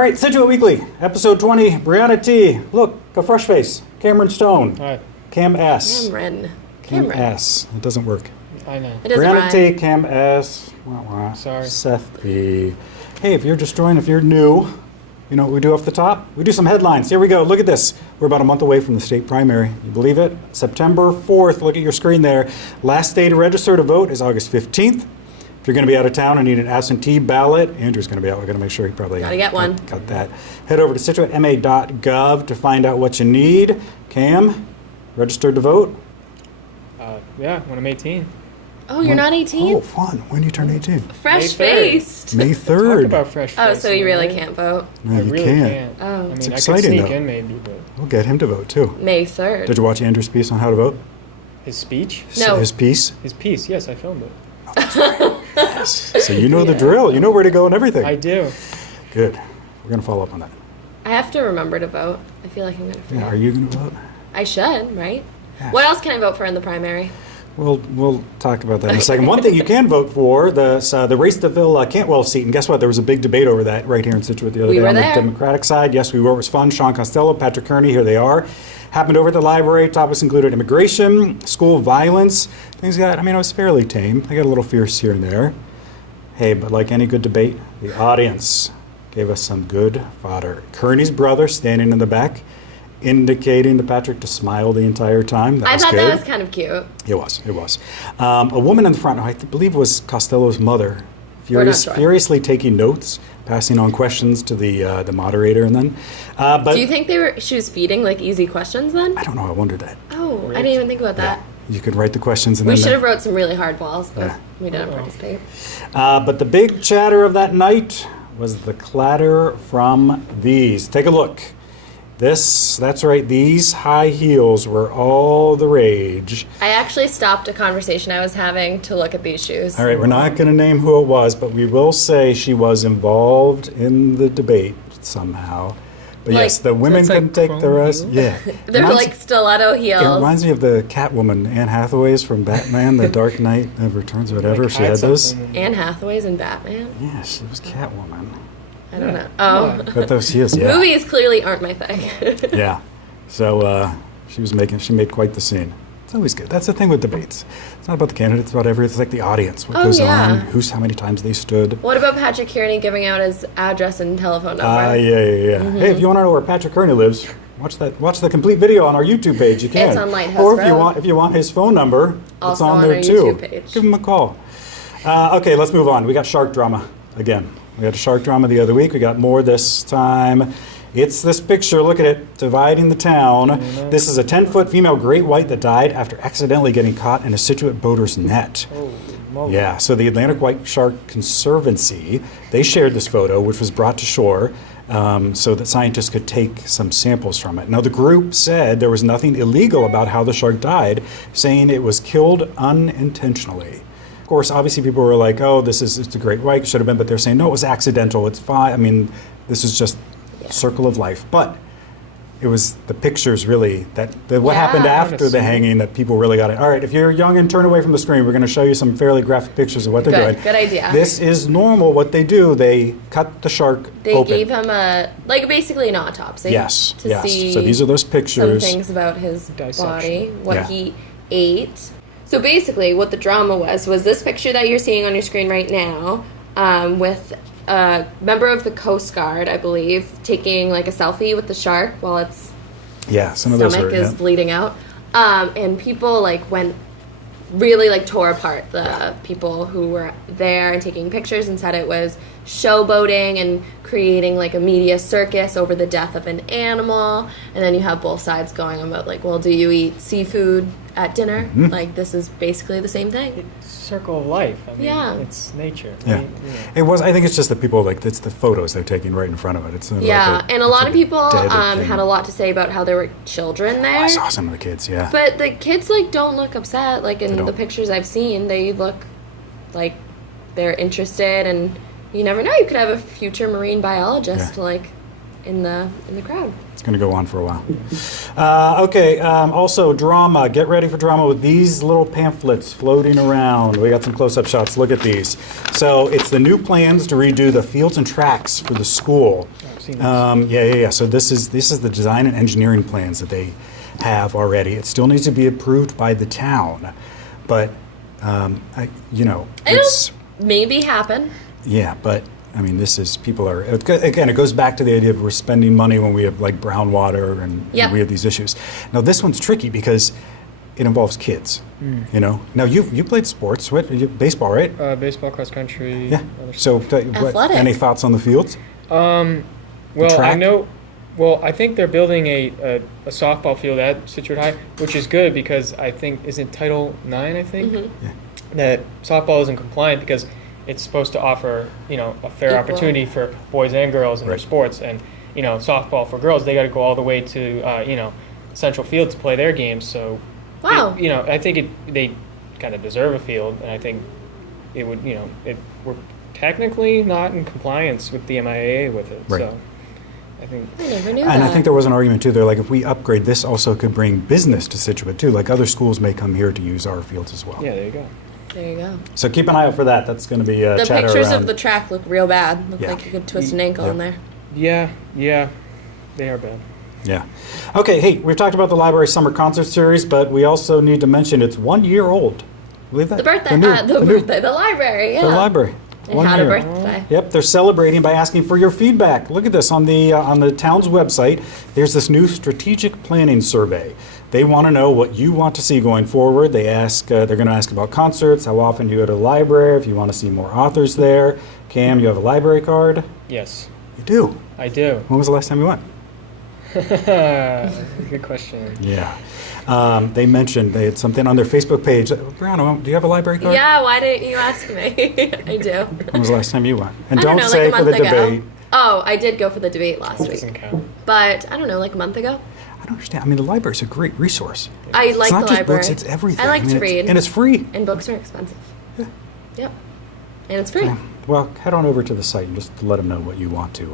right, Scituate Weekly, episode 20, Brianna T. Look, a fresh face. Cameron Stone. Hi. Cam S. Cameron. S. It doesn't work. I know. It doesn't Brianna rhyme. T. Cam S. Sorry. Seth B. Hey, if you're just joining, if you're new, you know what we do off the top? We do some headlines. Here we go. Look at this. We're about a month away from the state primary. You believe it? September 4th. Look at your screen there. Last day to register to vote is August 15th. If you're going to be out of town and need an absentee ballot, Andrew's going to be out. We're going to make sure he probably Gotta get one. got that. Head over to situatema.gov to find out what you need. Cam, registered to vote? Yeah, when I'm 18. Oh, you're not 18? Oh, fun. When do you turn 18? Fresh-faced. May Talk 3rd. about fresh Oh, face, so you really right? can't vote? No, I you really can't. can't. Oh. I mean, It's I could exciting, sneak though. in maybe, but We'll get him to vote, too. May 3rd. Did you watch Andrew's piece on how to vote? his speech? No. His piece? His piece, yes, I filmed it. Yes. So you know the drill. You know where to go and everything. I do. Good. We're going to follow up on that. I have to remember to vote. I feel like I'm going to forget. Yeah, are you going to vote? I should, right? Yes. What else can I vote for in the primary? We'll talk about that in a second. One thing you can vote for, the race to fill Cantwell seat, and guess what? There was a big debate over that right here in Scituate the other We day were on there. the Democratic side. Yes, we were. It was fun. Sean Costello, Patrick Kearney, here they are. Happened over at the library. Topics included immigration, school violence. Things it was fairly tame. They got a little fierce here and there. Hey, but like any good debate, the audience gave us some good fodder. Kearney's brother standing in the back, indicating to Patrick to smile the entire time. I thought good. that was kind of cute. It was. A woman in the front, I believe was Costello's mother, We're not sure. furiously taking notes, passing on questions to the moderator, and then. But Do you think she was feeding like easy questions then? I don't know. I wondered that. Oh, I didn't even think about that. You could write the questions, and We then should have wrote some really hard walls, but Yeah. we didn't participate. But the big chatter of that night was the clatter from these. Take a look. That's right. These high heels were all the rage. I actually stopped a conversation I was having to look at these shoes. All right, we're not going to name who it was, but we will say she was involved in the debate somehow. But Like- yes, the women it's like couldn't take the chrome rest. heels? Yeah. They're Reminds- like stiletto It heels. reminds me of the Catwoman, Anne Hathaway's from Batman, The Dark Knight of Returns, or whatever. Like, She had those. something. Anne Hathaway's in Batman? Yeah, she was Catwoman. I don't know. Come Oh. on. But those heels, yeah. Movies clearly aren't my thing. Yeah. So she made quite the scene. It's always good. That's the thing with debates. It's not about the candidates, it's about everything. It's like the audience, what Oh, goes yeah. on, how many times they stood. What about Patrick Kearney giving out his address and telephone number? Yeah. Mm-hmm. Hey, if you want to know where Patrick Kearney lives, watch the complete video on our YouTube page. You can. It's on Lighthouse Or Road. if you want his phone number, it's Also on on there our too. YouTube page. Give him a call. Okay, let's move on. We got shark drama again. We had a shark drama the other week. We got more this time. It's this picture. Look at it, dividing the town. This is a 10-foot female great white that died after accidentally getting caught in a Scituate boater's net. Oh, moly. Yeah, so the Atlantic White Shark Conservancy, they shared this photo, which was brought to shore so that scientists could take some samples from it. Now, the group said there was nothing illegal about how the shark died, saying it was killed unintentionally. Of course, obviously people were like, oh, it's a great white, should have been, but they're saying, no, it was accidental, it's fine. I mean, this is just circle of life. But it was the pictures really what happened Yeah. after the hanging that people really got it. All right, if you're young and turn away from the screen, we're going to show you some fairly graphic pictures of what they're doing. Good idea. This is normal. What they do, they cut the shark They open. gave him basically an autopsy. Yes, To yes. see So these are those some pictures. things about his Dissection. body, what Yeah. he ate. So basically, what the drama was this picture that you're seeing on your screen right now, with a member of the Coast Guard, I believe, taking like a selfie with the shark while its Yeah, some of those stomach are. is Yeah. bleeding out. And people went really tore apart the people who were there and taking pictures and said it was showboating and creating like a media circus over the death of an animal. And then you have both sides going about like, well, do you eat seafood at dinner? Mm-hmm. Like, this is basically the same thing. Circle of life. I mean, Yeah. it's nature. Yeah. I mean, It was. I think it's just the people it's the photos they're taking right in front of it. It's not Yeah, like and a lot of people dead thing. had a lot to say about how there were children there. I saw some of the kids. Yeah. But the kids don't look upset. Like in They the don't. pictures I've seen, they look like they're interested, and you never know. You could have a future marine biologist Yeah. in the crowd. It's going to go on for a while. Also, drama. Get ready for drama with these little pamphlets floating around. We got some close-up shots. Look at these. So it's the new plans to redo the fields and tracks for the school. I've seen this. Yeah. So this is the design and engineering plans that they have already. It still needs to be approved by the town, but it's Maybe happen. yeah, but I mean, it goes back to the idea of we're spending money when we have like brown water and Yep. we have these issues. Now, this one's tricky because it involves kids, Now, you played sports, baseball, right? Baseball, cross country. Yeah. other So, Athletic. any thoughts on the fields? Well, track? I know. Well, I think they're building a softball field at Scituate High, which is good because I think isn't Title IX. I think that softball isn't compliant because it's supposed to offer a fair Equal. opportunity for boys and girls in their Right. sports, and softball for girls they got to go all the way to Central Field to play their games. So Wow. I think they kind of deserve a field, and I think it would we're technically not in compliance with the MIAA with it. Right. So I think I never knew And that. I think there was an argument too. They're like, if we upgrade, this also could bring business to Scituate too. Like other schools may come here to use our fields as well. yeah, there you go. There you go. So keep an eye out for that. That's going to be The chatter pictures around. of the track look real bad. Look Yeah. like you could twist an ankle in there. Yeah, they are bad. Yeah. Okay, hey, we've talked about the library summer concert series, but we also need to mention it's 1 year old. Believe that? The birthday, the library, yeah. The library. It 1 had a year. birthday. Yep, they're celebrating by asking for your feedback. Look at this on the town's website. There's this new strategic planning survey. They want to know what you want to see going forward. They ask. They're going to ask about concerts, how often you go to the library, if you want to see more authors there. Cam, you have a library card. Yes, You do. I do. When was the last time you went? Good question. Yeah. They mentioned they had something on their Facebook page. Brianna, do you have a library card? Yeah, why didn't you ask me? I do. When was the last time you went? And I don't know, say like a for the month ago. debate. Oh, I did go for the debate last week. Doesn't count. But I don't know, like a month ago. I don't understand. I mean, the library's a great resource. I like It's the not just library. books, it's everything. I like to it's- read. And it's free. And books are expensive. Yeah. Yep. And it's free. Yeah. Well, head on over to the site and just let them know what you want to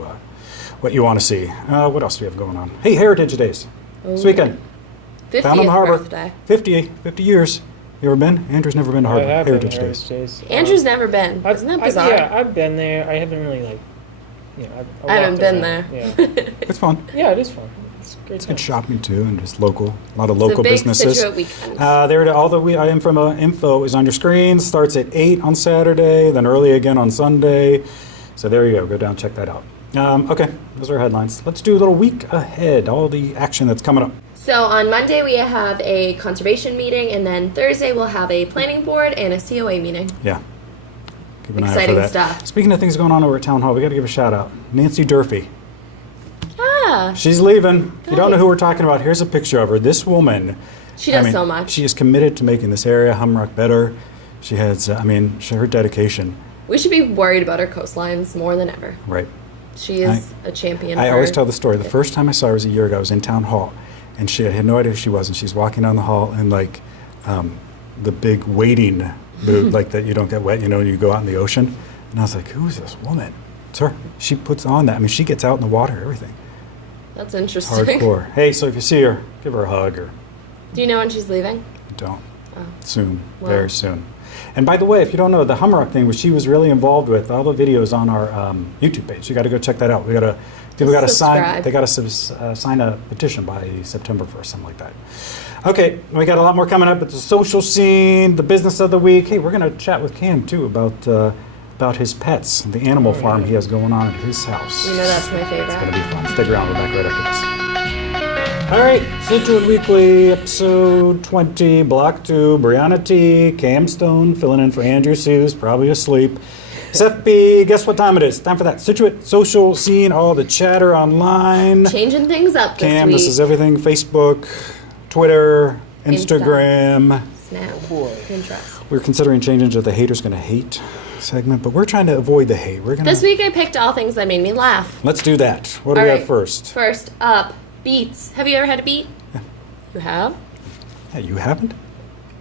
see. What else do we have going on? Hey, Heritage Days. This weekend. 50th Down on the harbor. birthday. 50 years. You ever been? Andrew's never been to I Harbor. have been Heritage to Days. Days. Andrew's never been. Isn't that bizarre? Yeah, I've been there. I haven't really I haven't walked been around. there. Yeah. It's fun. Yeah, it is fun. It's a great. It's good time. shopping too, and just local. A lot of It's a local big businesses. Scituate weekend. All the info is on your screen. Starts at 8 on Saturday, then early again on Sunday. So there you go. Go down, check that out. Okay, those are headlines. Let's do a little week ahead. All the action that's coming up. So on Monday we have a conservation meeting, and then Thursday we'll have a planning board and a COA meeting. Yeah. Keep an eye out Exciting for that. stuff. Speaking of things going on over at Town Hall, we got to give a shout out. Nancy Durfee. Ah, She's leaving. If you don't know Nice. who we're talking about, here's a picture of her. This woman. she does so much. She is committed to making this area, Humrock, better. She has, her dedication. We should be worried about our coastlines more than ever. Right. She is a champion. I for- always tell the story. The first time I saw her was a year ago. I was in Town Hall, and I had no idea who she was. And she's walking down the hall in the big wading boot, like that you don't get wet, and you go out in the ocean. And I was like, who is this woman? It's her. She puts on that. I mean, she gets out in the water, everything. That's It's interesting. hardcore. Hey, so if you see her, give her a hug or Do you know when she's leaving? don't. Oh. Soon, Wow. very soon. And by the way, if you don't know, the Humrock thing, which she was really involved with, all the videos on our YouTube page. You got to go check that out. People got to sign. subscribe. They got to sign a petition by September 1st, something like that. Okay, we got a lot more coming up. It's the social scene, the business of the week. Hey, we're going to chat with Cam too about his pets, the animal farm he has going on at his house. You know that's my It's going to favorite. be fun. Stick around. We're back right after this. All right, Scituate Weekly, episode 20, Block 2, Brianna T, Cam Stone, filling in for Andrew Seuss, probably asleep. Seth B, guess what time it is? Time for that Scituate social scene, all the chatter online. Changing things up this Cam, week. this is everything, Facebook, Twitter, Instagram. Snap. Boy. Pinterest. We're considering changing to the Haters Gonna Hate segment, but we're trying to avoid the hate. We're gonna. This week I picked all things that made me laugh. Let's do that. What do we All have right. first? First up, beets. Have you ever had a beet? Yeah. You have? Yeah, you haven't?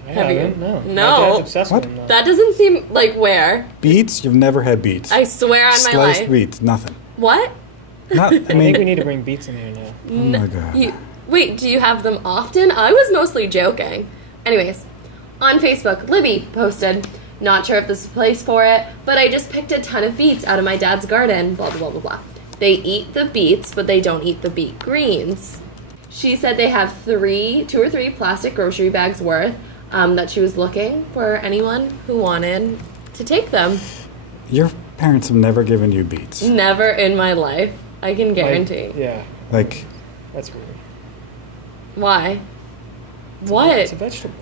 I Have you? haven't. No. No. My dad's obsessed What? with them. Though. That doesn't seem like where. Beets? You've never had beets. I swear on my Sliced life. beets, nothing. What? Not, I I think we mean, need to bring Beats in here now. oh my God. Wait, do you have them often? I was mostly joking. Anyways, on Facebook, Libby posted, not sure if this is the place for it, but I just picked a ton of beets out of my dad's garden, blah, blah, blah, blah, blah. They eat the beets, but they don't eat the beet greens. She said they have 2 or 3 plastic grocery bags worth, that she was looking for anyone who wanted to take them. Your parents have never given you beets. Never in my life, I can guarantee. Yeah, Like, that's weird. Why? What? It's a vegetable.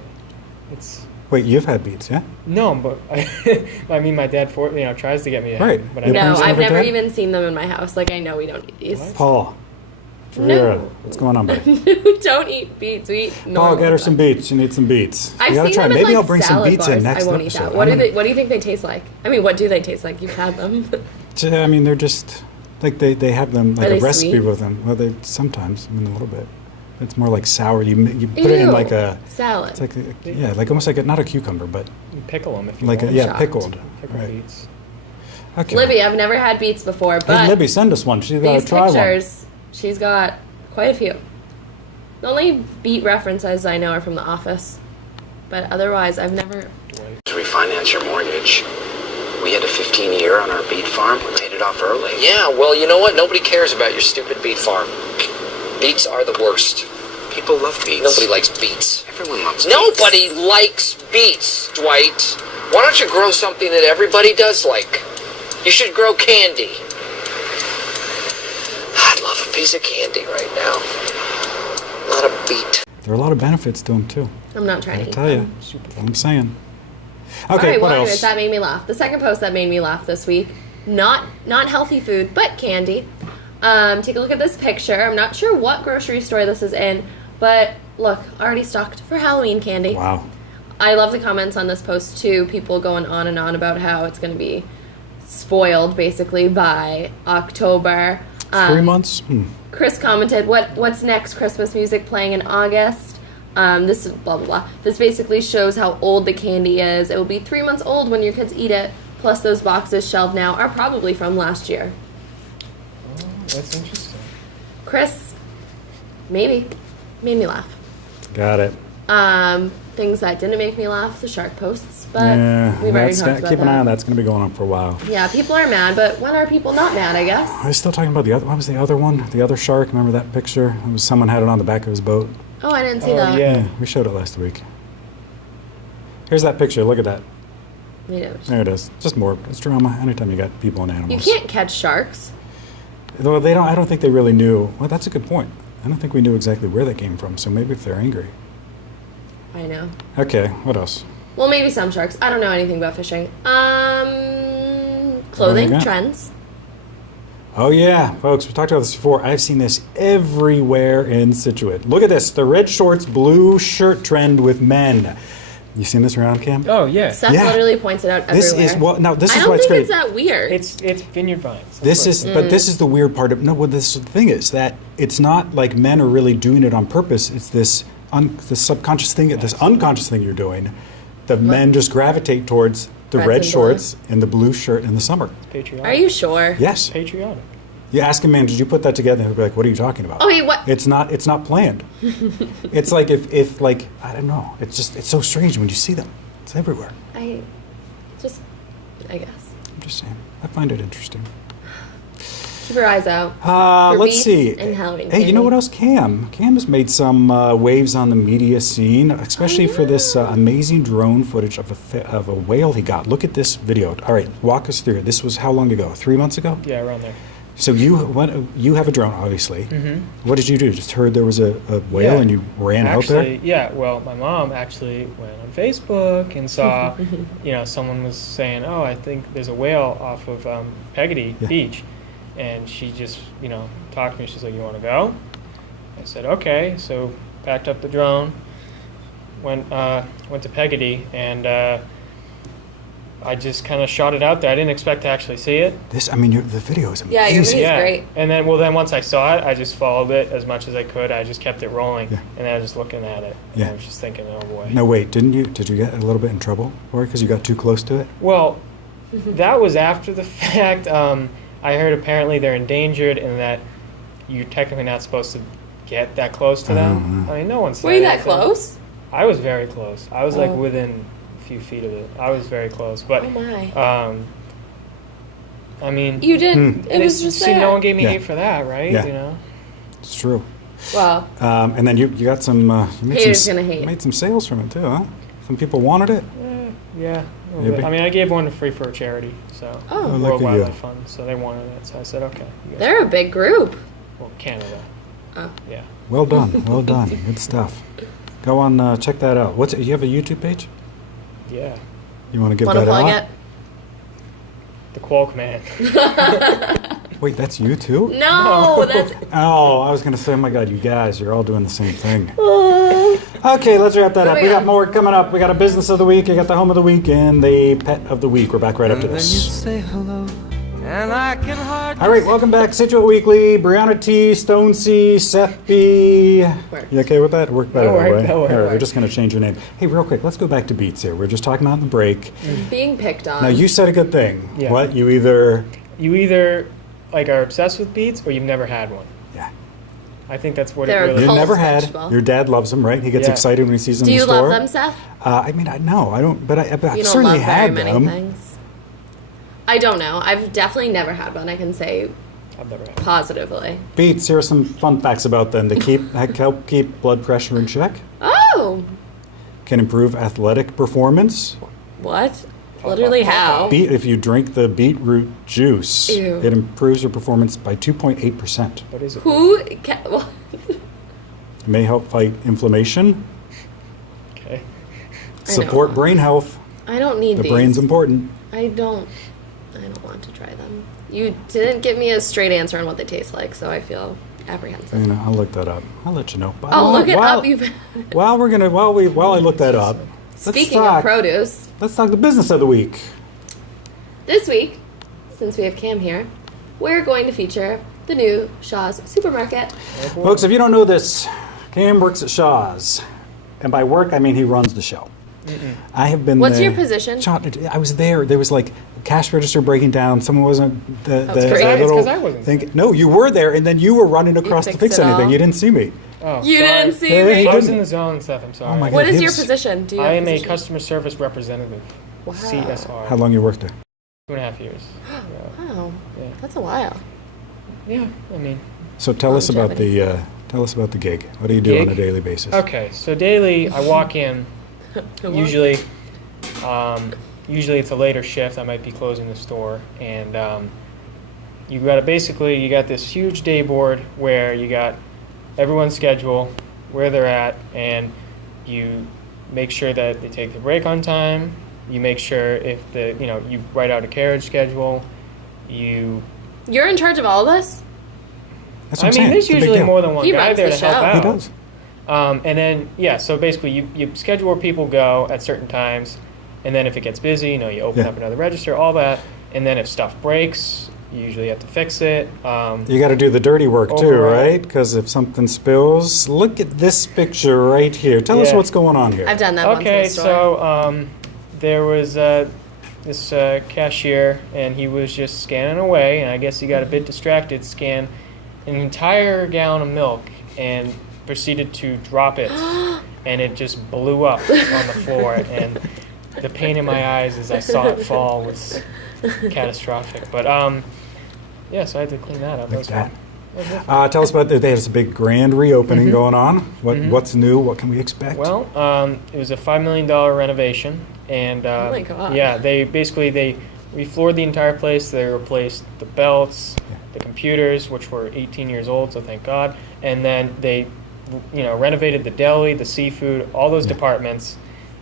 It's wait, you've had beets, yeah? no, but I mean, my dad tries to get me to have Right. them, but I Your No, parents I've never never did? even seen them in my house. Like, I know we don't eat these. What? Paul. No. What's going on, buddy? We don't eat beets. We eat normal Paul, get her some stuff. beets. She needs some beets. I've you gotta seen try. them Maybe in, like, I'll bring some salad beets bars. in next I won't episode. eat that. What do you think they taste like? I mean, what do they taste like? You've had them. I mean, they're just like they have them like Are a they recipe sweet? with them. Well, they sometimes. I mean, a little bit. It's more like sour. You put it in Ew. like a. Salad. It's like like almost like not a cucumber, but You pickle them if you like want. shocked. pickled. Pickle Right. beets. Okay. Libby, I've never had beets before, Hey, but Libby, send us one. She's got to these try pictures, she's got quite a few. The only beet references I know are from The Office, but otherwise I've never. Dwight. To refinance your mortgage. We had a 15-year on our beet farm. We paid it off early. Yeah, well, you know what? Nobody cares about your stupid beet farm. Beets are the worst. People love beets. Nobody likes beets. Everyone loves beets. Nobody likes beets, Dwight. Why don't you grow something that everybody does like? You should grow candy. I'd love a piece of candy right now. Not a beet. There are a lot of benefits to them too. I'm not trying I to eat tell you. them. That's what I'm saying. All Okay, right, what well, anyways, else? that made me laugh. The second post that made me laugh this week, not healthy food, but candy. Take a look at this picture. I'm not sure what grocery store this is in, but look, already stocked for Halloween candy. Wow. I love the comments on this post too. People going on and on about how it's going to be spoiled basically by October. 3 months? Chris commented, "What's next? Christmas music playing in August." This is blah blah blah. This basically shows how old the candy is. It will be 3 months old when your kids eat it. Plus, those boxes shelved now are probably from last year. Oh, that's interesting. Chris, maybe made me laugh. Got it. Things that didn't make me laugh, the shark posts, but Yeah, we've already that's talked about keep an eye on that. that. It's going to be going on for a while. Yeah, people are mad, but when are people not mad? I guess. I was still talking about the other. What was the other one? The other shark. Remember that picture? It was someone had it on the back of his boat. Oh, I didn't see Oh, that. yeah. We showed it last week. Here's that picture. Look at that. You know, There it is. Just more. It's drama. Anytime you got people and you animals. can't catch sharks. Well, they don't. I don't think they really knew. Well, that's a good point. I don't think we knew exactly where they came from. So maybe if they're angry. I know. Okay. What else? Well, maybe some sharks. I don't know anything about fishing. Clothing got? trends. Oh yeah, folks. We talked about this before. I've seen this everywhere in Scituate. Look at this. The red shorts, blue shirt trend with men. You seen this around, Cam? Oh yeah, Seth Yeah. literally points it out everywhere. This is what. Now this I is don't what's think great. it's that weird. it's vineyard vines. This is, but this is the weird part of no. Well, this the thing is that it's not like men are really doing it on purpose. It's this this subconscious thing, this unconscious thing you're doing. The men just gravitate towards the Reds red and blue. shorts and the blue shirt in the summer. patriotic. Are you sure? Yes. patriotic? You ask a man, did you put that together? He'll be like, what are you talking about? Oh, wait, what? It's not planned. It's like if like I don't know. It's so strange when you see them. It's everywhere. I guess. I'm just saying. I find it interesting. Keep your eyes out. for Let's beets see. and Halloween Hey, you know candy. what else? Cam has made some waves on the media scene, especially for this amazing drone footage of a whale he got. Look at this video. All right, walk us through it. This was how long ago? 3 months ago? Yeah, around there. So you have a drone, obviously. Mm-hmm. What did you do? Just heard there was a whale Yeah. and you ran out there? Actually, yeah. Well, my mom actually went on Facebook and saw, someone was saying, "Oh, I think there's a whale off of Peggotty Yeah. Beach," and she just, talked to me. She's like, "You want to go?" I said, "Okay." So packed up the drone, went to Peggotty, and I just kind of shot it out there. I didn't expect to actually see it. The video is amazing. Yeah, your video- It's great. And then once I saw it, I just followed it as much as I could. I just kept it rolling, Yeah. and I was just looking at it. Yeah. And I was just thinking, oh boy. No, wait, did you get a little bit in trouble for it because you got too close to it? Well, that was after the fact. I heard apparently they're endangered and that you're technically not supposed to get that close to them. I mean, no one said Were you that anything. close? I was very close. I was like within a few feet of it. I was very close. But Oh my. I mean, You didn't. It and was just see, there. no one gave me Yeah. hate for that, right? Yeah. You know. It's true. Well, And then you got some. You made Haters some, gonna hate. Made some sales from it too, huh? Some people wanted it. Yeah. a little Maybe. bit. I mean, I gave one free for a charity, so Oh. Oh, look World at you. Wildlife Fund. So they wanted it, so I said, okay. You guys they're a big group. well, Canada. Oh. Yeah. Well done. Well done. Good stuff. Go on. Check that out. What's it? You have a YouTube page? Yeah. You want to give Want to that plug out? it? The Qual Command. Wait, that's you too? No, that's. Oh, I was going to say, oh my God, you guys, you're all doing the same thing. Okay, let's wrap that up. We got more coming up. We got a business of the week, we got the home of the week, and the pet of the week. We're back right after And then you this. say hello, and I can hardly All right, welcome back. Scituate Weekly. Brianna T, Stone C, Seth B. Works. You okay with that? It worked better That'll that work, way. that'll work. All right, we're just going to change your name. Hey, real quick, let's go back to Beats here. We're just talking about in the break. Being picked on. Now, you said a good thing. Yeah. What? You either... You either like are obsessed with beets or you've never had one. Yeah. I think that's what They're it really You Cold never had. vegetable. Your dad loves them, right? He gets Yeah. excited when he sees them Do in you the store. love them, Seth? I mean, no, I don't. But I've You don't certainly love very had many them. things. I don't know. I've definitely never had one. I can say I've never had. positively. Beets. Here are some fun facts about them. They help keep blood pressure in check. Oh, Can improve athletic performance. what? Literally how? If you drink the beetroot juice, Ew. it improves your performance by 2.8%. What is it? Who? What? It may help fight inflammation, Okay. support brain health. I don't need The these. brain's important. I don't want to try them. You didn't give me a straight answer on what they taste like, so I feel apprehensive. You know, I'll look that up. I'll let you know. But Oh, look it while- up. You've While I look that up, Speaking of produce, let's talk the business of the week. this week, since we have Cam here, we're going to feature the new Shaw's Supermarket. Folks, if you don't know this, Cam works at Shaw's. And by work, I mean he runs the show. I have been What's there. your position? I was there. There was like a cash register breaking down. Someone wasn't the That's great. It's little 'cause I wasn't thing. No, you were there, and then you were running across to fixed fix it anything. all. You didn't see me. Oh, You sorry. didn't see Hey, me. he I was didn't. in the zone, Seth. I'm sorry. Oh my God. What is your Hips. position? Do you I have am a position? customer service representative. Wow. CSR. How long you worked there? 2.5 years. Yeah. Wow, Yeah. that's a while. Yeah. I mean. So tell us about Longevity. the gig. What do you do on a Gig? daily basis? Okay. So daily, I walk in. Usually, usually it's a later shift. I might be closing the store, and you got this huge day board where you got everyone's schedule, where they're at, and you make sure that they take the break on time. You make sure if you write out a carriage schedule. You're in charge of all of this? That's what I I'm saying. mean, there's It's a big usually deal. more than one He guy runs there the to help show. out. He does. And then, so basically you schedule where people go at certain times, and then if it gets busy, you open Yeah. up another register, all that. And then if stuff breaks, you usually have to fix it. You got to do the dirty work too, Overall. right? Because if something spills, look at this picture right here. Tell us Yeah. what's going on here. I've done that once in Okay, the store. so there was this cashier, and he was just scanning away, and I guess he got a bit distracted, scanned an entire gallon of milk, and proceeded to drop it, and it just blew up on the floor, and the pain in my eyes as I saw it fall was catastrophic. But yeah, so I had to clean that up. Like that. was fun. Tell us about they had this big grand reopening going on. What's new? What can we expect? Well, it was a $5 million renovation, and Oh my God. yeah, they refloored the entire place. They replaced the belts, the computers, which were 18 years old, so thank God, and then they, renovated the deli, the seafood, all those departments,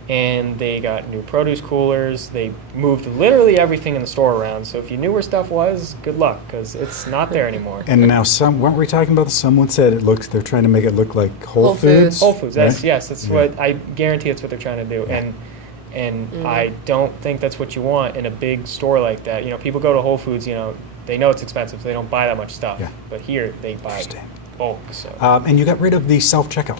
and they got new produce coolers. They moved literally everything in the store around. So if you knew where stuff was, good luck, because it's not there anymore. And now, weren't we talking about this? Someone said they're trying to make it look like Whole Whole Foods. Foods. Whole Foods, right? that's what I guarantee. It's what they're trying to do, and I don't think that's what you want in a big store like that. People go to Whole Foods, they know it's expensive, so they don't buy that much stuff. Yeah. But here they buy Interesting. bulk. So And you got rid of the self-checkout.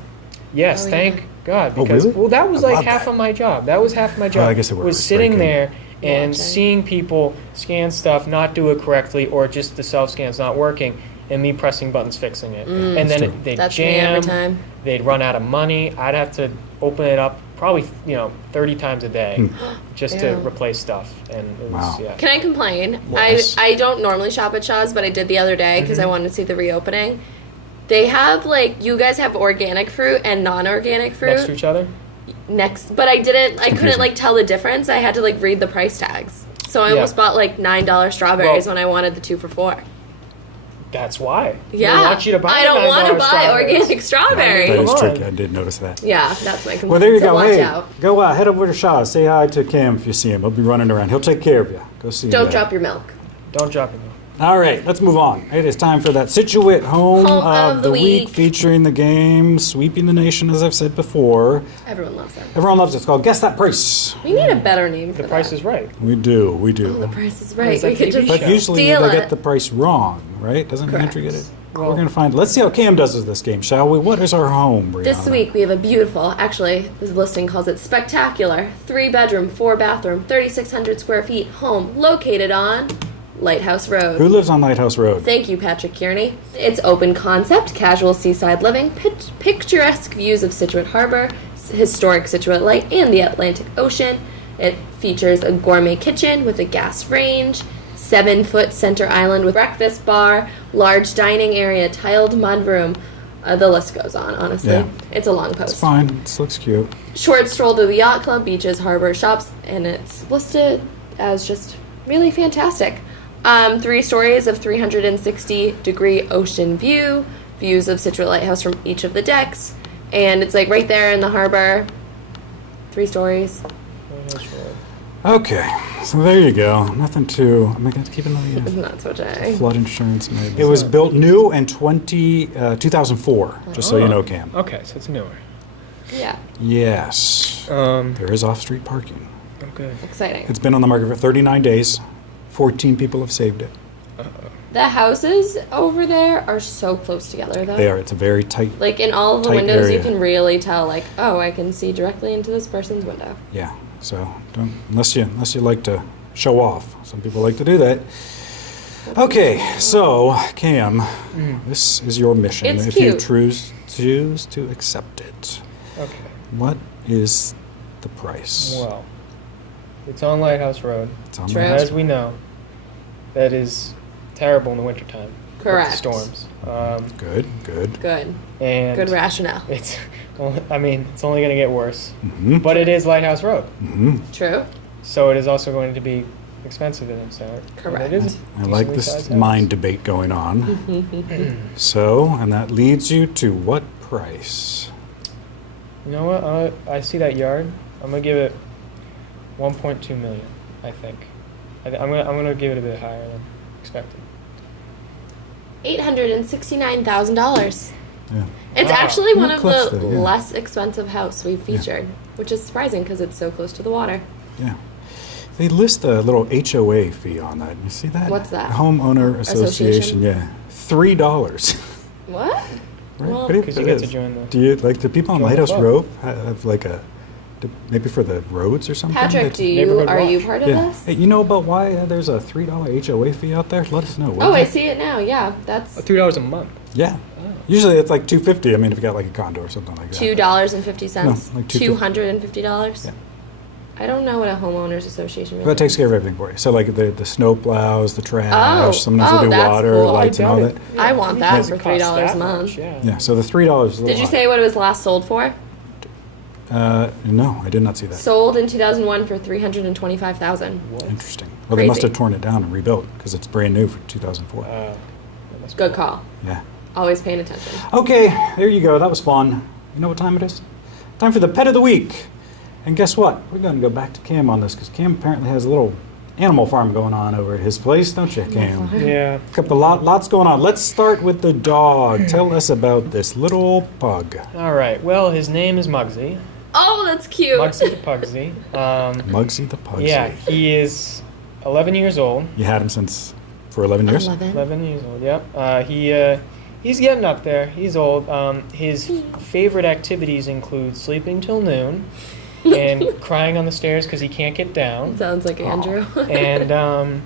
yes, Oh, yeah. thank God, Oh, because really? well, that was I like love half that. of my job. That was half of my job. I guess it was was sitting breaking. there and Watching. seeing people scan stuff, not do it correctly, or just the self-scan's not working, and me pressing buttons fixing it. And then they'd That's me every jam, time. they'd run out of money. I'd have to open it up probably 30 times a day just to Ew. replace stuff. And it was, Wow. yeah. Can I complain? Yes. I don't normally shop at Shaw's, but I did the other day because I wanted to see the reopening. They have you guys have organic fruit and non-organic fruit Next to each other? but I couldn't confusing. tell the difference. I had to read the price tags. So I almost bought $9 strawberries Well- when I wanted the 2 for $4. That's why. Yeah. They want you to buy I don't want to $9 buy strawberries. organic strawberries. That is Come on. tricky. I did notice that. Yeah, that's my complaint. Well, there you so go. watch Hey, out. go head over to Shaw. Say hi to Cam if you see him. He'll be running around. He'll take care of you. Go see him. Don't there. drop your milk. Don't drop it. All right, let's move on. It is time for that Scituate Home of the Week, featuring the game Sweeping the Nation, as I've said before. Everyone loves them. Everyone loves it. It's called Guess That Price. We need a better name for The that. Price is Right. We do. The price is right. Is that We could TV just But show? usually steal they it. get the price wrong, right? Doesn't Correct. Andrew get it? Well- We're going to find. Let's see how Cam does with this game, shall we? What is our home, Brianna? This week we have a beautiful, actually, this listing calls it spectacular, 3-bedroom, 4-bathroom, 3,600 square feet home located on Lighthouse Road. Who lives on Lighthouse Road? Thank you, Patrick Kearney. It's open concept, casual seaside living, picturesque views of Scituate Harbor, historic Scituate Light, and the Atlantic Ocean. It features a gourmet kitchen with a gas range, 7-foot center island with breakfast bar, large dining area, tiled mudroom. The list goes on, honestly. Yeah. It's a long post. It's fine. This looks cute. Short stroll to the yacht club, beaches, harbor, shops, and it's listed as just really fantastic. 3 stories of 360-degree ocean view, views of Scituate Lighthouse from each of the decks, and it's right there in the harbor. 3 stories. Okay, so there you go. Nothing too. Am I going to keep another Not so dang. flood insurance? Maybe. It was built new in 2004. Just so you know, Cam. Okay, so it's newer. Yeah, Yes. There is off-street parking. Okay. exciting. It's been on the market for 39 days. 14 people have saved it. The houses over there are so close together, though. They are. It's a very tight. In all of the Tight windows, area. you can really tell, oh, I can see directly into this person's window. Yeah. So don't unless you like to show off. Some people like to do that. Okay, so Cam, this is your mission. It's if you cute. choose to accept it, Okay. what is the price? Well, it's on Lighthouse Road. It's on True. the As we know, that is terrible in the wintertime. with the Correct. storms. Good. Good. And Good rationale. it's, I mean, it's only going to get worse. Mm-hmm. But it is Lighthouse Road. Mm-hmm. True. So it is also going to be expensive in its own. Correct. It is I like decently this sized house. mind debate going on. So, and that leads you to what price? You know what? I see that yard. I'm gonna give it 1.2 million. I think. I'm gonna give it a bit higher than expected. $869,000. Yeah. It's Wow. actually one Not of close the though, yeah. less expensive house we've featured, which is surprising because it's so close to the water. Yeah. They list a little HOA fee on that. You see that? What's that? Homeowner Association? Association. Yeah. $3. What? Right? Well, Pretty- Because you it get to is. join the. Do you like the people on Join the Lighthouse club. Road have like maybe for the roads or something? Patrick, They- Neighborhood are you watch. part of Yeah. this? Hey, you know about why there's a $3 HOA fee out there? Let us know. What Oh, is I it? see it now. Yeah, that's $3 a month. Yeah. Usually it's like $250. I mean, if you got like a condo or something like that. $2.50. No, like $2.50. $250. Yeah. I don't know what a homeowners association But really that takes is. care of everything for you. So like the snow plows, the trash, Oh. sometimes Oh, they do that's water, cool. lights, and all doubt that. it. I want that It for costs $3 a that month. much, yeah. Yeah. So the $3 is a little Did you high. say what it was last sold for? No, I did not see that. Sold in 2001 for $325,000. Interesting. Well, they must Crazy. have torn it down and rebuilt because it's brand new for 2004. That must be Good cool. call. Yeah. Always paying attention. Okay, there you go. That was fun. You know what time it is? Time for the pet of the week. And guess what? We're going to go back to Cam on this because Cam apparently has a little animal farm going on over at his place, don't you, Cam? Yeah. Lots going on. Let's start with the dog. Tell us about this little pug. All right. Well, his name is Muggsy. Oh, that's cute. Muggsy the Pugsy. Muggsy the Pugsy. Yeah, he is 11 years old. You had him for 11 years? 11 years old. Yep. He's getting up there. He's old. His favorite activities include sleeping till noon, and crying on the stairs because he can't get down. Sounds like Andrew. And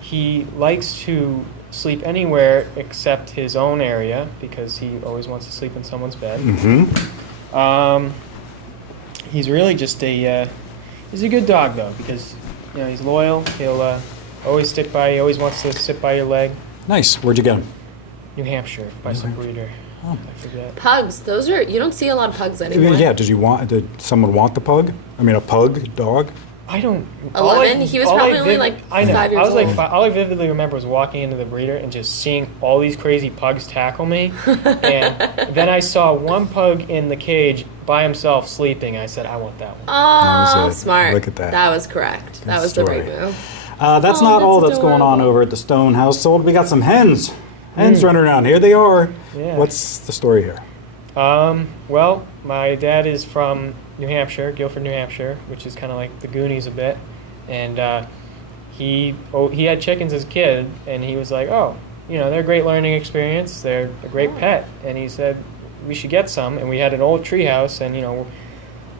he likes to sleep anywhere except his own area because he always wants to sleep in someone's bed. He's really just he's a good dog though because he's loyal. He'll always stick by you. He always wants to sit by your leg. Nice. Where'd you get him? New Hampshire by some breeder. I forget. Pugs. Those are, you don't see a lot of pugs anymore. Yeah. Did someone want the pug? I mean, a pug dog? I don't. 11? He was probably only like I know. 5 years I was like old. all I vividly remember was walking into the breeder and just seeing all these crazy pugs tackle me. And then I saw one pug in the cage by himself sleeping. I said, I want that one. Oh, was it. smart. Look at that. That was correct. That was story. the right move. That's Oh, not all that's that's going on adorable. over at the Stone household. We got some hens. Hens running around. Here they are. Yeah. What's the story here? Well, my dad is from New Hampshire, Guilford, New Hampshire, which is kind of like the Goonies a bit. And he had chickens as a kid, and he was like, oh, they're a great learning experience. They're a great pet. And he said, we should get some. And we had an old tree house, and,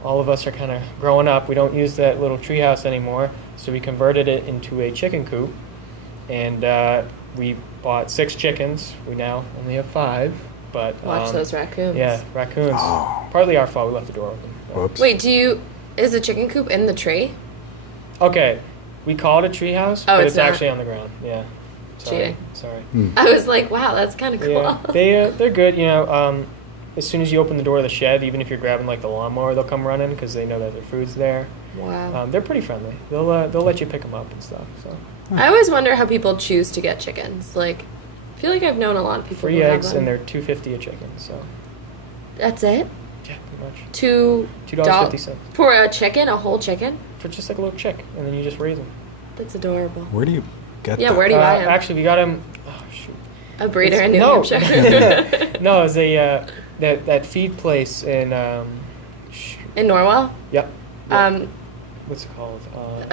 all of us are kind of growing up. We don't use that little tree house anymore, so we converted it into a chicken coop. And we bought 6 chickens. We now only have 5. But Watch those raccoons. Yeah, raccoons. Oh. Partly our fault. We left the door open. Whoops. Wait, is the chicken coop in the tree? Okay, we call it a tree house, Oh, but it's it's not. actually on the ground. Yeah. Cheating. Sorry. I was like, wow, that's kind of cool. Yeah, they're good. As soon as you open the door of the shed, even if you're grabbing like the lawnmower, they'll come running because they know that their food's there. Wow. They're pretty friendly. They'll let you pick them up and stuff. So I always wonder how people choose to get chickens. Like, I feel like I've known a lot of people free who have eggs them. and they're $2.50 a chicken. So That's it? yeah, pretty much. $2.50 for a chicken, a whole chicken? For just like a little chick, and then you just raise them. That's adorable. Where do you get Yeah, that? where do you buy them? Actually, we got them. Oh shoot. A breeder in New No. Hampshire. No, it's a that feed place in In Norwell? Yep. What's it called?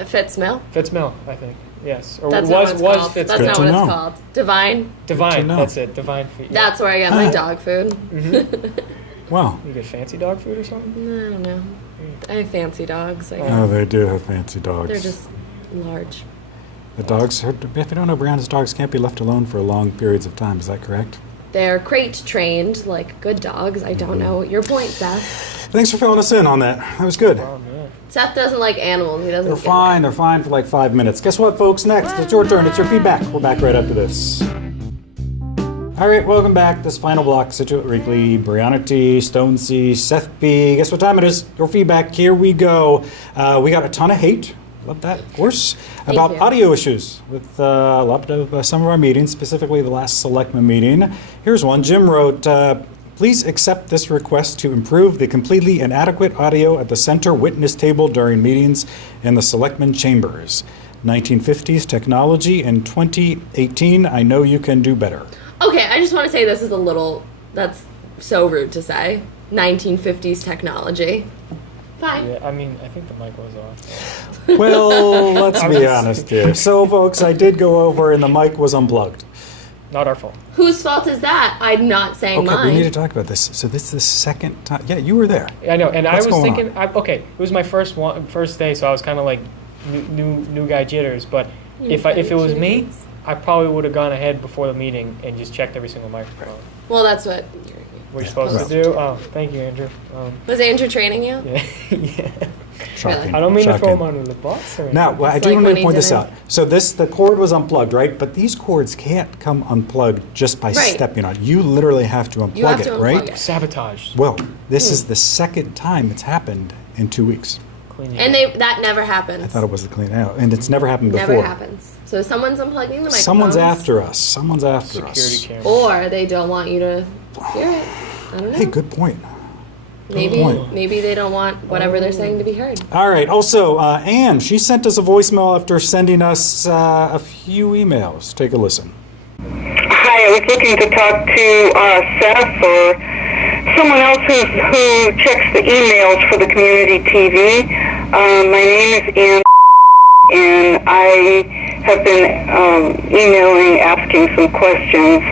Fitz Mill? Fitz Mill, I think. Yes. Or That's was not what it's called. Fitz That's Mill. not to what know. it's called. Divine? Divine. know. That's it. Divine feed. Yeah. That's where I get my dog food. Wow. You get fancy dog food or something? I don't know. I have fancy dogs. I guess. Oh, they do have fancy dogs. They're just large. The dogs, if you don't know, Brianna's dogs can't be left alone for long periods of time. Is that correct? They're crate trained, like good dogs. I don't know. Your point, Seth. Thanks for filling us in on that. That was good. Oh man. Seth doesn't like animals. He doesn't. They're get fine. They're fine for like 5 minutes. Guess what, folks? Next, it's your turn. It's your feedback. We're back right after this. All right, welcome back. This final block, Scituate Weekly, Brianna T, Stone C, Seth B. Guess what time it is? Your feedback. Here we go. We got a ton of hate. Love that, of course. About you. audio issues with a lot of some of our meetings, specifically the last Selectman meeting. Here's one. Jim wrote, please accept this request to improve the completely inadequate audio at the center witness table during meetings in the Selectman chambers. 1950s technology in 2018. I know you can do better. Okay, I just want to say this is a little. That's so rude to say. 1950s technology. Fine. Yeah, I mean, I think the mic was off. Well, let's be honest here. So, folks, I did go over and the mic was unplugged. Not our fault. Whose fault is that? I'm not saying Okay, mine. we need to talk about this. So this is the second time. Yeah, you were there. Yeah, I know, and What's I was going thinking. Okay, it was my first day, so I was kind of like new guy jitters. But if it was me, I probably would have gone ahead before the meeting and just checked every single microphone. Well, that's what. What you're supposed to do? Oh, thank you, Andrew. Was Andrew training you? Yeah, yeah. Shocking. I don't mean to throw him Shocking. under the bus. Or Now, well, I It's do like want when to he point this didn't- out. So the cord was unplugged, right? But these cords can't come unplugged just by Right. stepping on it. You literally have to unplug You have it, to unplug right? it. sabotage. Well, this is the second time it's happened in 2 weeks. Clean your And that never happens. I thought it was the clean out, and it's never happened before. Never happens. So someone's unplugging the microphones. Someone's after us. Someone's after security us. camera. Or they don't want you to hear it. I don't know. Hey, good point. point. Maybe they don't want whatever they're saying to be heard. All right. Also, Anne, she sent us a voicemail after sending us a few emails. Take a listen. Hi, I was looking to talk to Seth or someone else who checks the emails for the community TV. My name is Ann, and I have been emailing, asking some questions.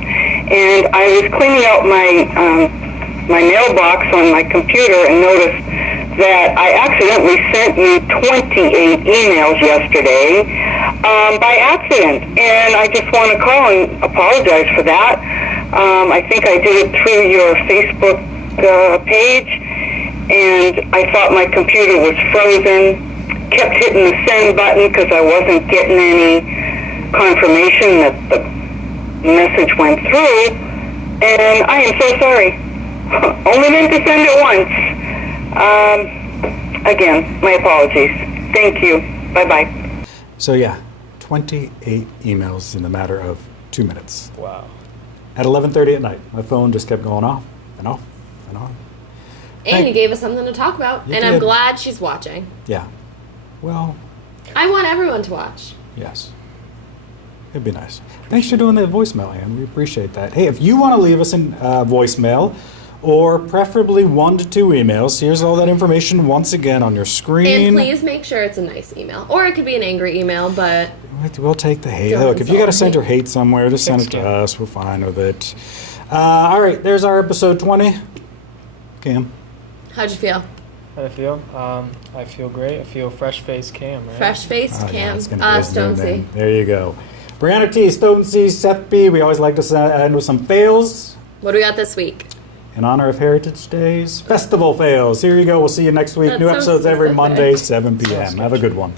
And I was cleaning out my mailbox on my computer and noticed that I accidentally sent you 28 emails yesterday by accident, and I just want to call and apologize for that. I think I did it through your Facebook page, and I thought my computer was frozen. Kept hitting the send button because I wasn't getting any confirmation that the message went through, and I am so sorry. Only meant to send it once. Again, my apologies. Thank you. Bye-bye. So yeah, 28 emails in the matter of 2 minutes. Wow. At 11:30 at night, my phone just kept going off and off and on. And you gave us something to talk about, You and I'm did. glad she's watching. Yeah. Well, I want everyone to watch. yes. It'd be nice. Thanks for doing the voicemail, Ann. We appreciate that. Hey, if you want to leave us a voicemail, or preferably 1 to 2 emails, here's all that information once again on your screen. And please make sure it's a nice email. Or it could be an angry email, but We'll take the hate. Don't Look, if you got to insult send me. your hate somewhere, just send it to Text us. We're fine with it. All right, there's our episode 20. Cam. how'd you feel? How do I feel? I feel great. I feel fresh-faced Cam, right? Fresh-faced Oh, yeah, Cam. it's gonna be his new Stone name. C. There you go. Brianna T, Stone C, Seth B. We always like to end with some fails. What do we got this week? In honor of Heritage Days, festival fails. Here you go. We'll see you next week. That's New so episodes every specific. Monday, 7 p.m. Have a good one.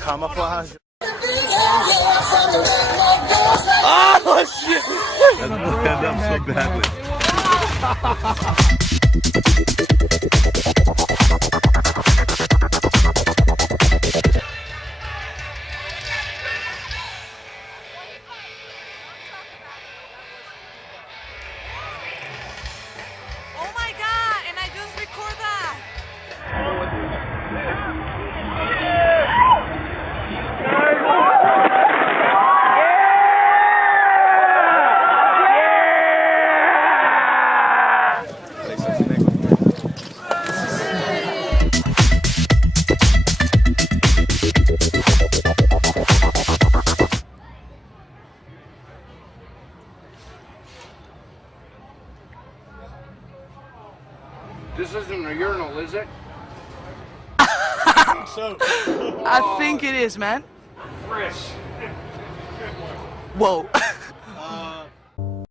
Camouflage. Oh my god, and I just record that. This isn't a urinal, is it? I think it is, man. Fresh. Whoa.